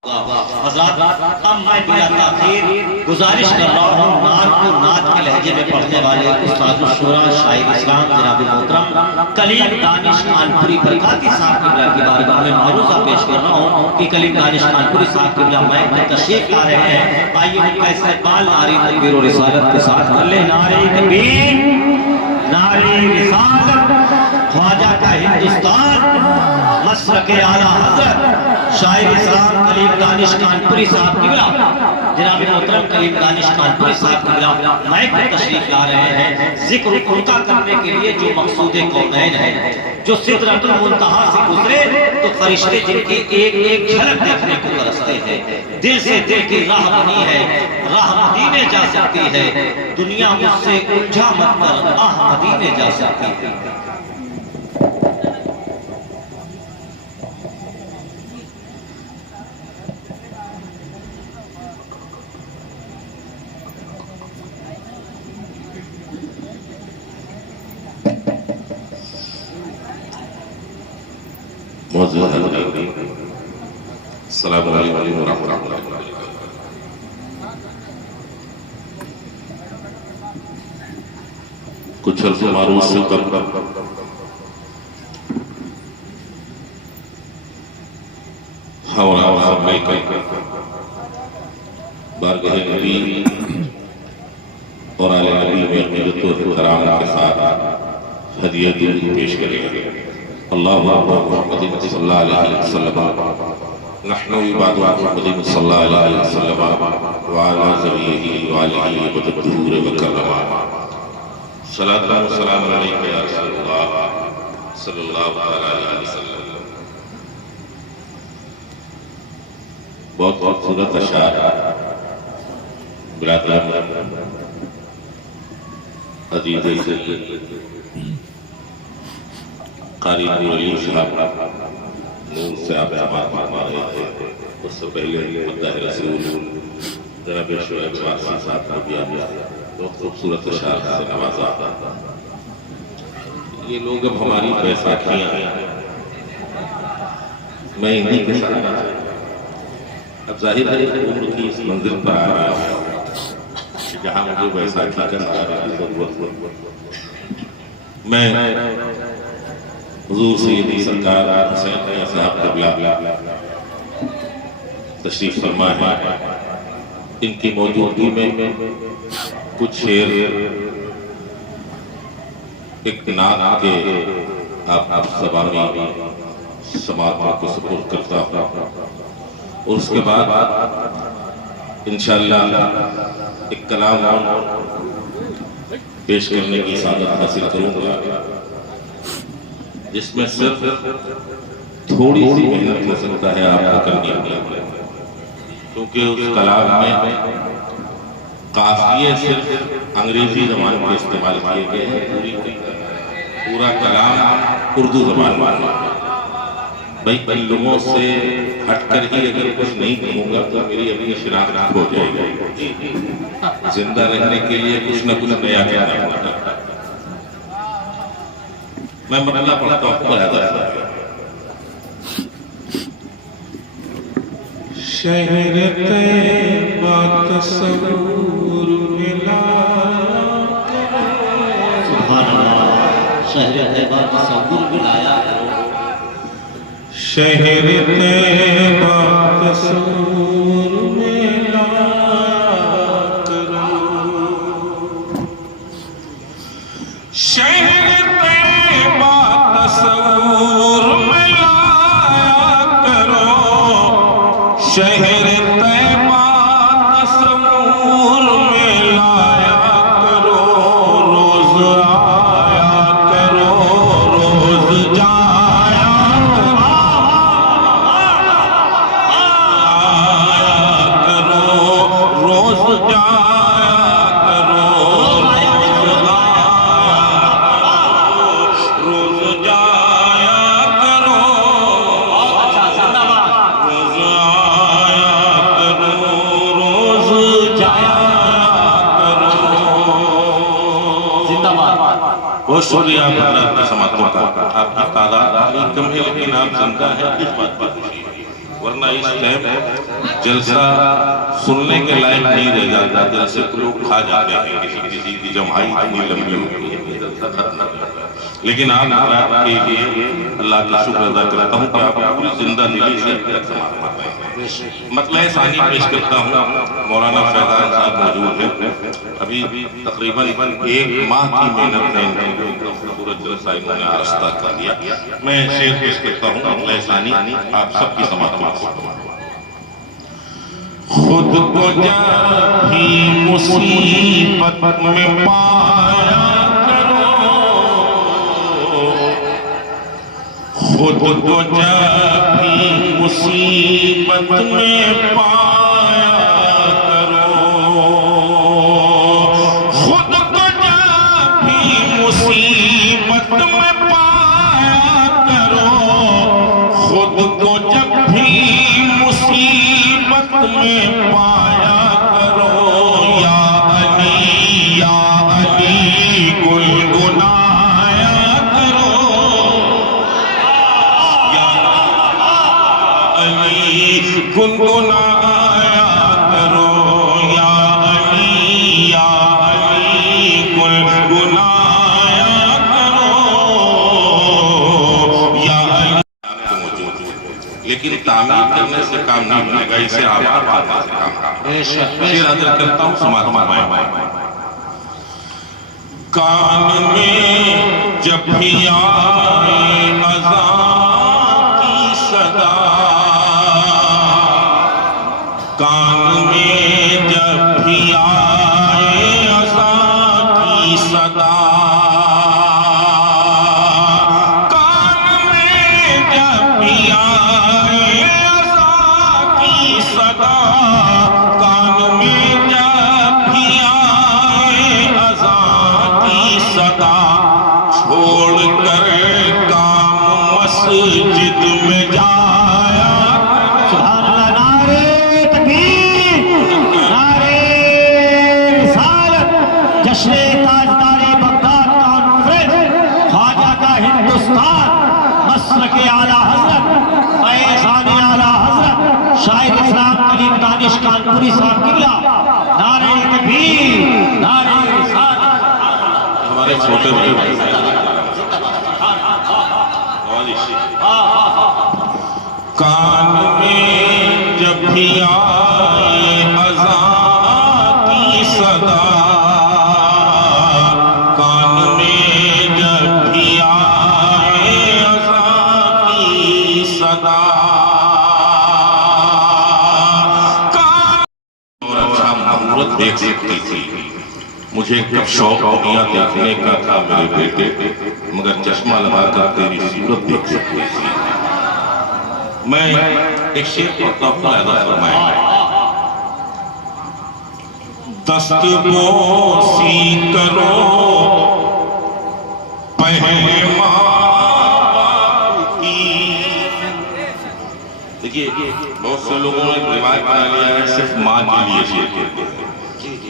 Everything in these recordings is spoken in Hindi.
अब मैं बिला ताखीर गुजारिश कर रहा हूँ नात को नात के लहजे में पढ़ने वाले उस्ताद शुरा शाहिद इस्लाम जनाब मोहतरम कलीम दानिश कानपुरी बरकाती साहब की बारगाह में मरूज़ा पेश कर रहा हूँ कि कलीम दानिश कानपुरी साहब की मैक में तशरीफ ला रहे हैं। आइए उनका इस्तेमाल नारी तकबीर और रिसालत के साथ कर ले। नारी तकबीर, नारी रिसालत, ख्वाजा का हिंदुस्तान, मसलक आला हज़रत शाहिद इस्लाम कलीम दानिश कानपुरी साहब की जनाब मोहतरम कलीम दानिश कानपुरी साहब की मैक में तशरीफ ला रहे हैं। जिक्र उनका करने के लिए जो मकसूद कौनैन है, जो सिदरतुल मुंतहा से गुजरे तो फरिश्ते जिनकी एक एक झलक देखने को तरसते हैं। दिल से दिल की राह बनी है, राह मदीने जा सकती है, दुनिया मुझसे उलझा मत कर आह मदीने जा सकती है। अस्सलामु अलैकुम व रहमतुल्लाह। कुछ अर्ज़ मारूफ से कर हवाला बारगाह नबी और आले नबी में अपनी इज़्ज़त-ओ-इहतराम के साथ हदियत पेश करेंगे। अल्लाहु मुहम्मद सल्लल्लाहु अलैहि वसल्लम नहनु इबादु मुहम्मद सल्लल्लाहु अलैहि वसल्लम व अला ज़रियही व आलिही व तदूर व कररमा। सलातु व सलाम अलैका या रसूलल्लाह सल्लल्लाहु अलैहि वसल्लम। बहुत खूबसूरत अशार बिरादर अजीज़ कारी नूर साहब नूर से आप फरमा रहे थे। उससे पहले मुद्दा रसूल जनाब शुएब वासी साहब ने भी बहुत खूबसूरत अशार से नवाजा। ये लोग अब हमारी बैसाखियाँ, मैं इन्हीं के साथ अब जाहिर है उम्र की इस मंजिल पर आ रहा हूँ जहाँ मुझे बैसाखी का सहारा की जरूरत। मैं हुजूर सैयदी सरकार हुसैन साहब क़िबला तशरीफ फरमा है, इनकी मौजूदगी में कुछ शेर एक नात के आप सभा में समात को सुपुर्द करता हूँ और उसके बाद इंशाअल्लाह एक कलाम पेश करने की सादत हासिल करूँगा जिसमें सिर्फ थोड़ी सी मेहनत हो सकता है आपको करनी, क्योंकि उस कलाम में काफिये सिर्फ अंग्रेजी जबान में इस्तेमाल किए गए हैं, पूरा कलाम उर्दू जबान में। भाई इन लोगों से हटकर ही अगर कुछ नहीं कहूँगा तो मेरी अपनी शिनाख्त हो जाएगी। जिंदा रहने के लिए कुछ न कुछ नया कहना होता है। मैं मरना पड़ता हूँ शहर तैबा तस्वूर मिला, सुभान अल्लाह, शहर तैबा तस्वूर मिलाया करो, शहर तैबा तस्वूर मिला करो, शहर तैबा तस्वूर मिलाया करो, शहर तैबा तस्वूर मिलाया करो, रोज आया करो, रोज जाया करो, रोज जाया करो, रोज जाया करो, बहुत शुक्रिया आपका समातों का। आपकी तादाद कम है लेकिन आप जिंदा है, इस बात पर खुशी है। वरना इस टाइम जलसा सुनने के लायक नहीं रह जाता, जैसे लोग खा जाते हैं, किसी की जमाई इतनी लंबी होती है। लेकिन आप के लिए अल्लाह का शुक्र अदा करता हूँ कि आप पूरी जिंदा दिली से मतलब सानी पेश करता हूँ। मौलाना फैजान साहब मौजूद है, अभी तकरीबन 1 माह की मेहनत में सूरज जलसा इन्होंने आस्था कर दिया। मैं शेर पेश करता हूँ मतलब सानी आप सबकी समाप्त। खुद को जब भी मुसीबत में पाया करो, खुद को जब भी मुसीबत में पाया करो, खुद को जब भी मुसीबत में पाया करो, खुद को जब भी मुसीबत में पाया करो, या अली गुनगुनाया करो, या अली गुनगुनाया करो, या अली गुनगुनाया करो, या अली। लेकिन तामीर करने से काम नहीं बनेगा, इसे आभार मानने से काम होगा। शेर हाजिर करता हूँ, समाप्त फरमाएं। कान में जब भी आए अज़ान की सदा, कान में जब भी आए अज़ान की सदा, कान में जब भी आए अज़ान की सदा, कान में जब भी आए अज़ान की सदा, छोड़ कर काम मस्जिद में जाया। सुभान अल्लाह। नारे तकबीर, नारे रिसालत, जश्न ताजदारी बगदाद कॉन्फ्रेंस, ख्वाजा का हिंदुस्तान, मसलके आला हजरत, फैज़ान आला हजरत, शाहिद इस्लाम कलीम दानिश कानपुरी साहब किबला। नारे तकबीर, नारे रिसालत। हमारे छोटे भाई कान में जब भी आए अज़ान की सदा, कान में जब भी आए अज़ान की सदा, और अच्छा मुहूर्त देख सकती थी। मुझे कब शौक दुनिया देखने का था मेरे बेटे, मगर चश्मा लगाकर तेरी सूरत देख सकती थी। मैं एक शेर पढ़ता हूँ, अदा फरमाएं। दस्तबोसी करो पहले माँ बाप की। देखिए बहुत से लोगों ने रिवाज बना लिया है सिर्फ माँ के लिए शेर कहते हैं।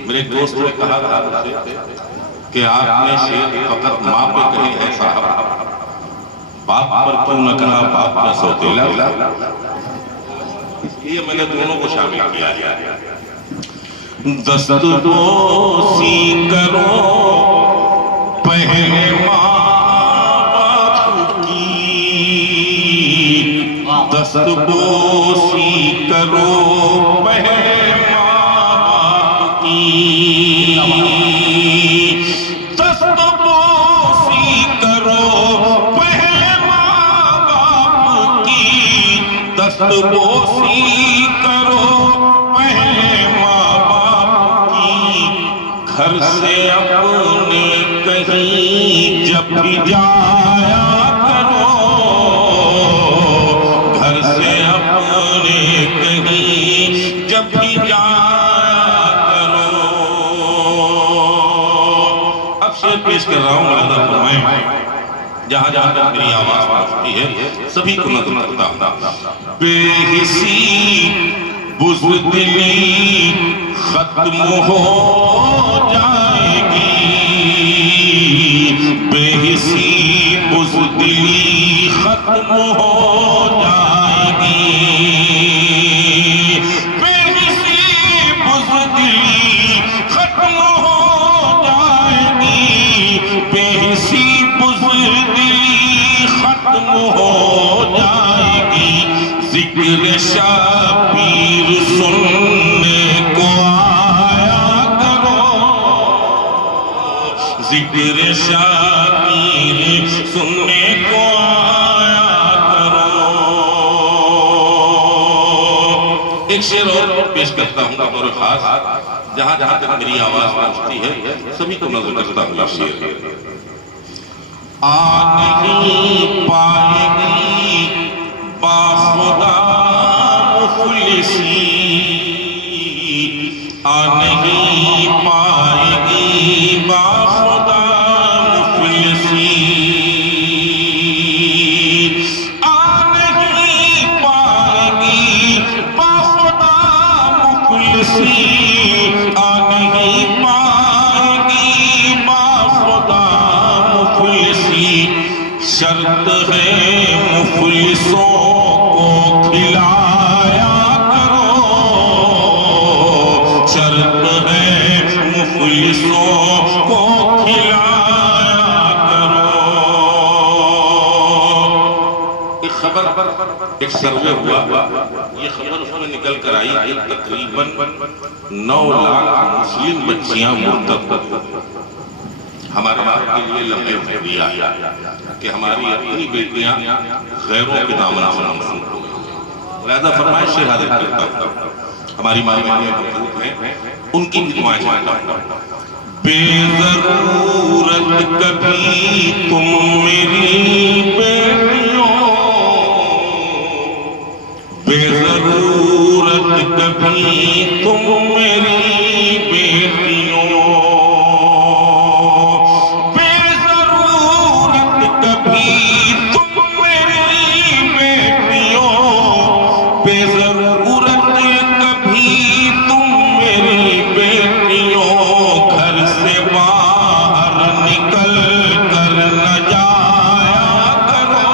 मेरे दोस्त ने कहा था मुझसे कि आपने शेर फकत माँ पे कही है साहब, बाप पर क्यों न कहा, बाप का सौतेला। ये मैंने दोनों को शामिल किया है। दस्तबोसी करो पहले माँ बाप की, दस्तबोसी करो पहले माँ बाप की, दस्तबोसी करो पहले माँ बाप की, दस्तबोसी करो पहले माँ बाप की। घर से अपने कहीं जब भी जाया करो, घर से अपने कहीं जब भी जाया करो। अब शेर पेश कर रहा हूँ, अदा फरमाएं। जहाँ जहाँ तक मेरी आवाज पहुंचती है सभी को नजर करता हूँ। बेहिसी बुज़दिली खत्म हो जाएगी, बेहिसी बुज़दिली खत्म हो जाएगी, जिक्र शाबीर सुनने को आया करो, जिक्र शाबीर सुनने को आया करो। एक शेर और पेश करता हूँ बतौर खास, जहां जहां तक मेरी आवाज पहुंचती है सभी को नजर करता हूँ शेर। आ नहीं पाएगी बाखुदा मुफलिसी, आ नहीं पाएगी बाखुदा मुफलिसी, आ नहीं पाएगी बाखुदा मुफलिसी, आ नहीं पाएगी बाखुदा मुफलिसी। शर्त है मुफलिसों को खिलाया करो, शर्त है मुफलिसों को खिलाया करो। एक खबर, एक सर्वे हुआ, ये खबर उसमें निकल कर आई कि तकरीबन 9 लाख मुस्लिम बच्चियां मुर्तद। हमारे बाप के लिए लंबे फैलिया कि हमारी अपनी बेटियां गैरों के दामन से मंसूब हो गई। लिहाजा फरमाइश हाजिर करता हूं, हमारी माँ मौजूद हैं, उनकी भी दुआएं चाहता हूं। बेजरूरत कभी तुम मेरी बेटियों, बेजरूरत कभी तुम मेरी बेटियों, बेजरूरत कभी तुम मेरी बेटियों, घर से बाहर निकल कर न जाया करो,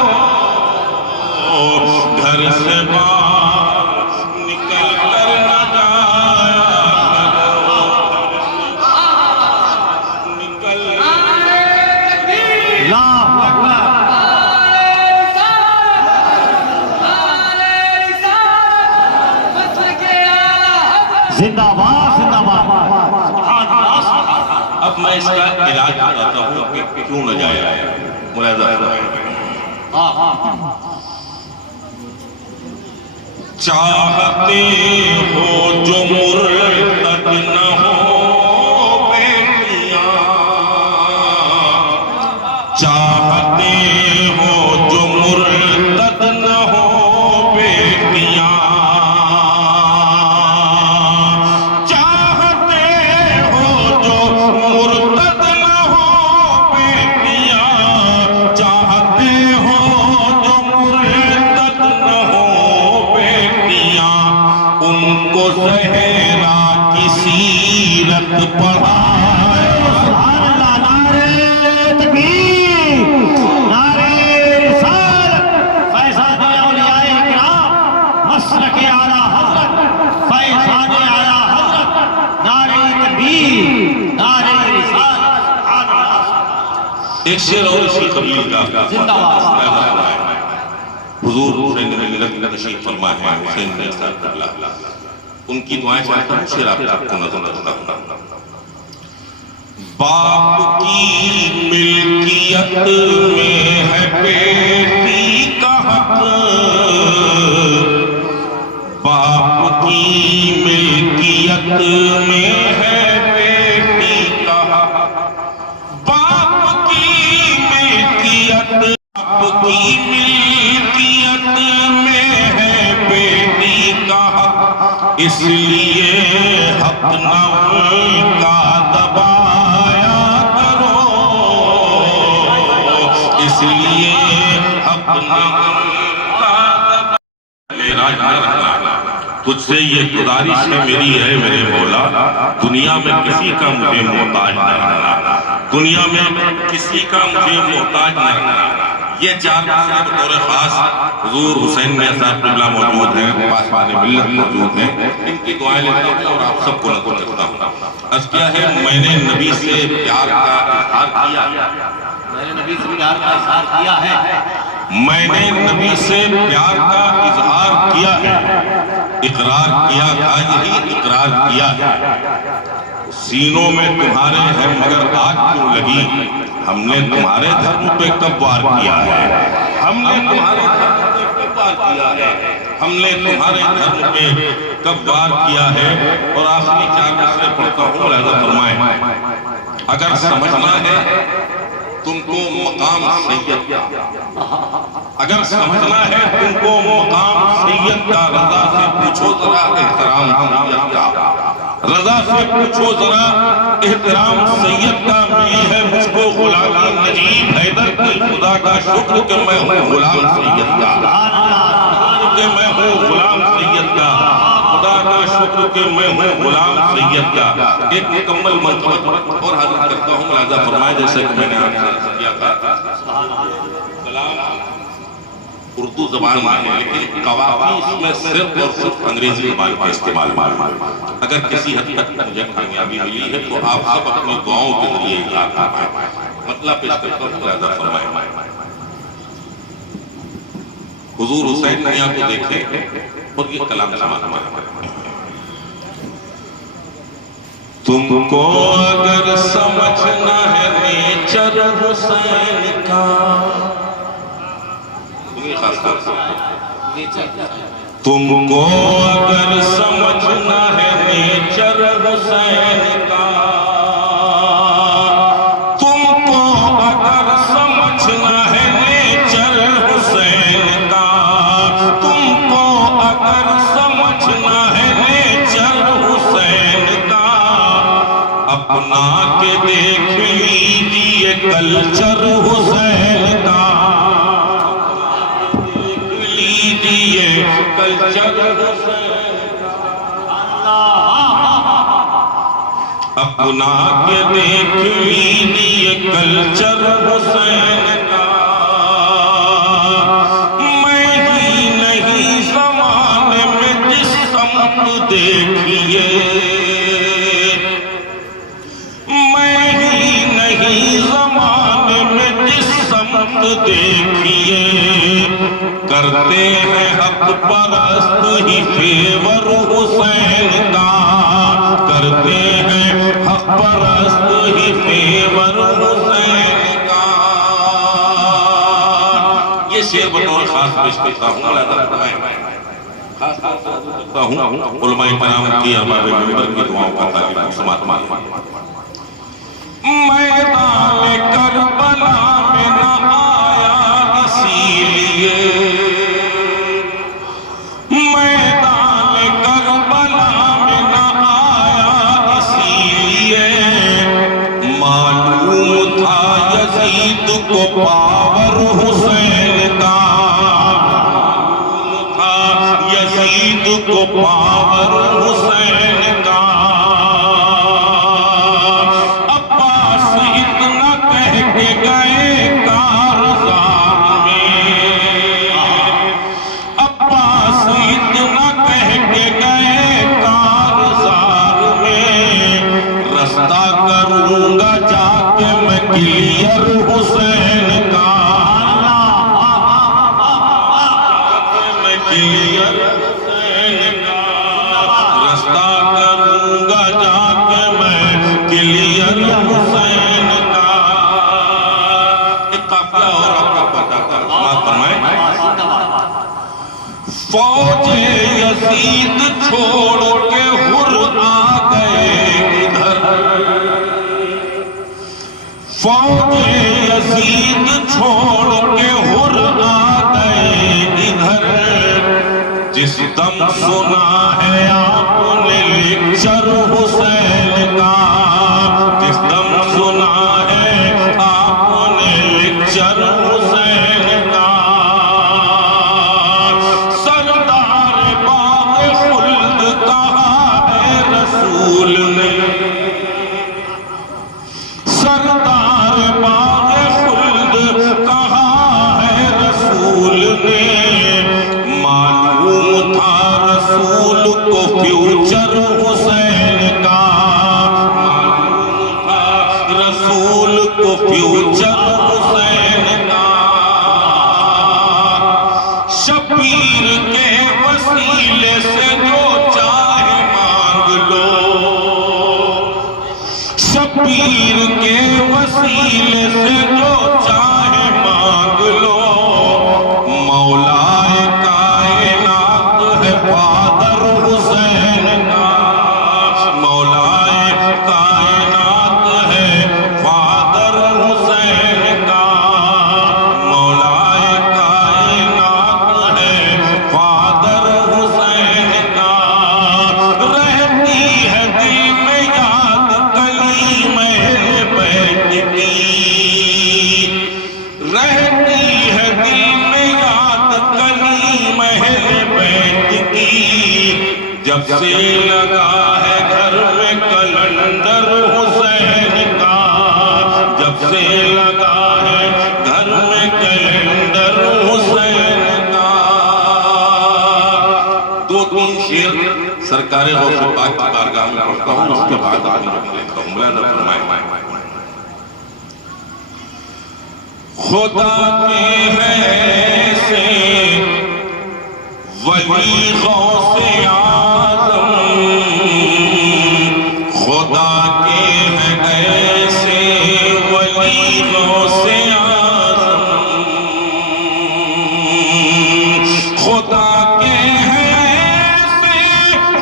घर से बाहर निकल कर न जाया करो, निकल जिंदाबाद जिंदाबाद। अब मैं इसका इलाज बताता हूँ कि क्यों न जाया। मुलाहिजा चाहते हो जो मुर्तद न हो बेटियां, चाहते हो जो मुर्तद न हो बेटियां, चाहते हो जो मुर्तद न हो बेटियां, चाहते हो जो मुर्तद न हो बेटियां, उनको ज़हरा की सीरत पढ़ाए। नारे तकबीर, नारे रिसालत, फैज़ान औलियाए किराम, मसलक आला हज़रत, फैज़ान आला हज़रत, नारे तकबीर, नारे रिसालत। एक शेर और इसी कबील का जिंदाबाद। हुजूर हुसैन तशरीफ फरमा है, हुसैन साहब क़िबला, उनकी दुआएं चाहता हूँ, शेर आपको नजर करता हूँ। बाप की मिल्कियत में है बेटी का हक, बाप की मिल्कियत में है बेटी का हक, बाप की मिल्कियत, बाप की मिल्कियत में है बेटी का हक, इसलिए हक न उनका दबाया करो, इसलिए हक न उनका दबाया। तुझसे ये गुजारिश है मेरी है मेरे मौला, दुनिया में किसी का मुझे मोहताज न रखना, दुनिया में किसी का मुझे मोहताज न रखना। ये 4 बातें बतौर खास हुजूर हुसैन साहब क़िबला मौजूद हैं, पासवान मिल्लत मौजूद हैं, इनकी दुआएं लेता हूँ और आप सबको नज़र करता हूँ। अर्ज़ किया है मैंने नबी से प्यार का इज़हार किया, मैंने नबी से प्यार का इज़हार किया है, मैंने नबी से प्यार का इजहार किया है, इकरार किया था, यही इकरार किया है। सीनों में तुम्हारे है मगर आग क्यों लगी, हमने तुम्हारे धर्म पे कब वार किया है, हमने तुम्हारे धर्म पे कब वार किया है, हमने तुम्हारे धर्म पे कब वार किया है। और आखिरी 4 मिसरे पढ़ता हूँ, लिहाजा फरमाएं अगर समझना है तुमको मकाम सैयद का, अगर समझना है तुमको मकाम सैयद का, रजा से पूछो जरा एहतराम सैयद का, रजा से पूछो जरा एहतराम सैयद का। मिली है मुझको गुलामी नजीब हैदर की, खुदा का शुक्र कि मैं हूँ गुलाम सैयद का, कि मैं हूँ गुलाम सैयद का, खुदा का शुक्र कि मैं हूँ गुलाम सैयद का। एक मुकम्मल मंतबत और हाजिर करता हूँ, लिहाजा फरमाए जैसे कि मैंने आपसे किया था, कलाम उर्दू जबान में है लेकिन कवाफी इसमें सिर्फ और सिर्फ अंग्रेजी जबान का इस्तेमाल है। अगर किसी हद तक मुझे कामयाबी मिली है तो आप सब अपनी दुआओं के जरिए इजहार फरमाएं। मतलब पेश करता हूँ, लिहाजा फरमाएं हुजूर हुसैन मियां को देखें और ये कलाम समाज तुमको अगर समझना है नेचर हुसैन का, तुमको अगर समझना है नेचर हुसैन का, तुमको अगर समझना है नेचर हुसैन का, तुमको अगर समझना है नेचर हुसैन का, अपना के देख लीजिए कल्चर हुसैन का, कल्चर अपना के देख लीजिए कल्चर हुसैन का। मैं ही नहीं ज़माने में जिस समत देखिए, मैं ही नहीं ज़माने में जिस समत देखिए, करते हैं हक परस्त ही फेवर हुसैन का, करते हैं हक परस्त ही फेवर हुसैन का। ये शेर बतौर खास पेश करता हूँ, खास करता हूँ उलमाए किराम की अरबाब मिंबर की दुआओं का तालिब समात मान। मैदान करबला में न आया इसीलिए, मैदान करबला में न आया इसीलिए, मालूम था यजीद को पावर हुसैन का, मालूम था यजीद को पावर हुसैन का। गए कारज़ार में, अब्बास इतना कह के गए कारज़ार में, रास्ता करूंगा जाके मैं क्लियर हुसैन का, मैं क्लियर हुसैन का, रास्ता करूंगा जाके मैं क्लियर हुसैन का। और आपका बताता फौजे यजीद छोड़ के हुर आ गए इधर, फौजे यजीद छोड़ के हुर आ गए इधर, जिस दम सुना है आपने लेक्चर हुसैन का, जिस दम सुना है आपने लेक्चर हुसैन का। सरदार बाग़ खुल्द कहा है रसूल ने, सरदार बाग़ खुल्द कहा है रसूल ने, मालूम था रसूल को फ्यूचर हुसैन का, मालूम था रसूल को फ्यूचर हुसैन का। जब से लगा है घर में कलंदर हुसैन का, जब से लगा है घर में कलंदर हुसैन का। दो तीन शेर सरकारे गौसे पाक की बारगाह में पढ़ता हूँ, उसके बाद आपको लेता हूँ। मौलाना फरमाए खुदा के हैं से वली गौसे आज़म, खुदा के हैं ऐसे वली गौसे आज़म, खुदा के हैं ऐसे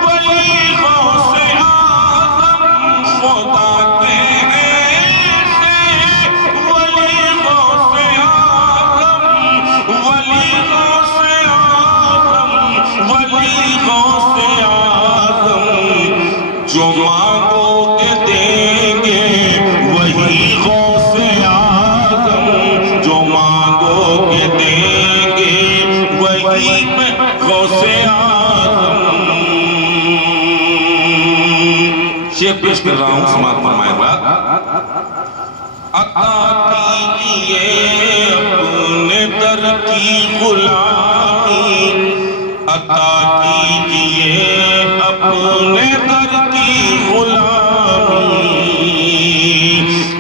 वली गौसे आज़म, खुदा के हैं ऐसे वली गौसे आज़म, वली गौसे आज़म, वली गौसे आज़म। जो मांगोगे देंगे वही गौसे आज़म, जो मांगोगे देंगे वही गौसे आज़म। शेर पेश कर रहा हूं, समाप्त फरमाएगा। अता कीजिए अपने दर की गुलामी, अता कीजिए अपने दर की गुलामी,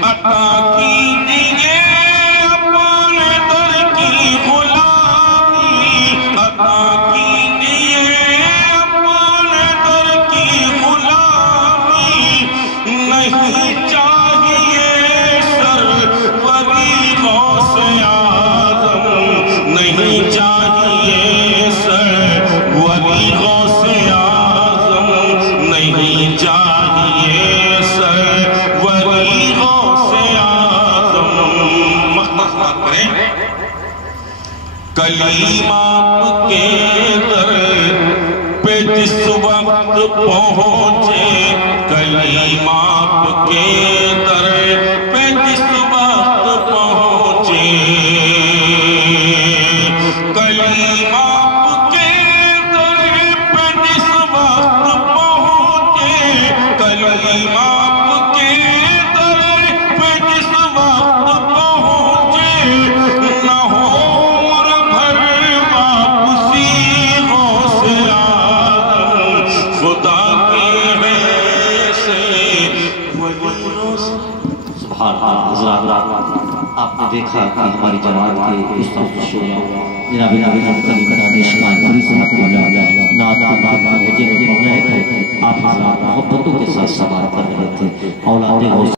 अता कीजिए अपने दर की गुलामी, अता कीजिए अपने दर की गुलामी। नहीं चाहिए सरवरी गौसे आज़म, नहीं चाहिए सरवरी गौसे आज़म, नहीं चाहिए सरवरी गौसे आज़म। मख्मत करें। कलीमा आपके दर पे जिस वक्त पहुंचे, कलीमा आपके दर पे जिस वक्त पहुंचे, कलीमा आपके दर पे जिस वक्त पहुंचे, कलीमा आपके दर पे जिस वक्त पहुंचे, न हो उम्र भर वापसी गौसे आज़म, खुदा के हैं से वली गौसे। सुभान अल्लाह। हज़रात, आपने देखा कि हमारी जमात के उस्ताद शोरा जनाब दानिश कानपुरी साहब को नात लहजे में पढ़ रहे थे। आप हज़रात मोहब्बतों के साथ सवाल कर रहे थे। औलाद गौसे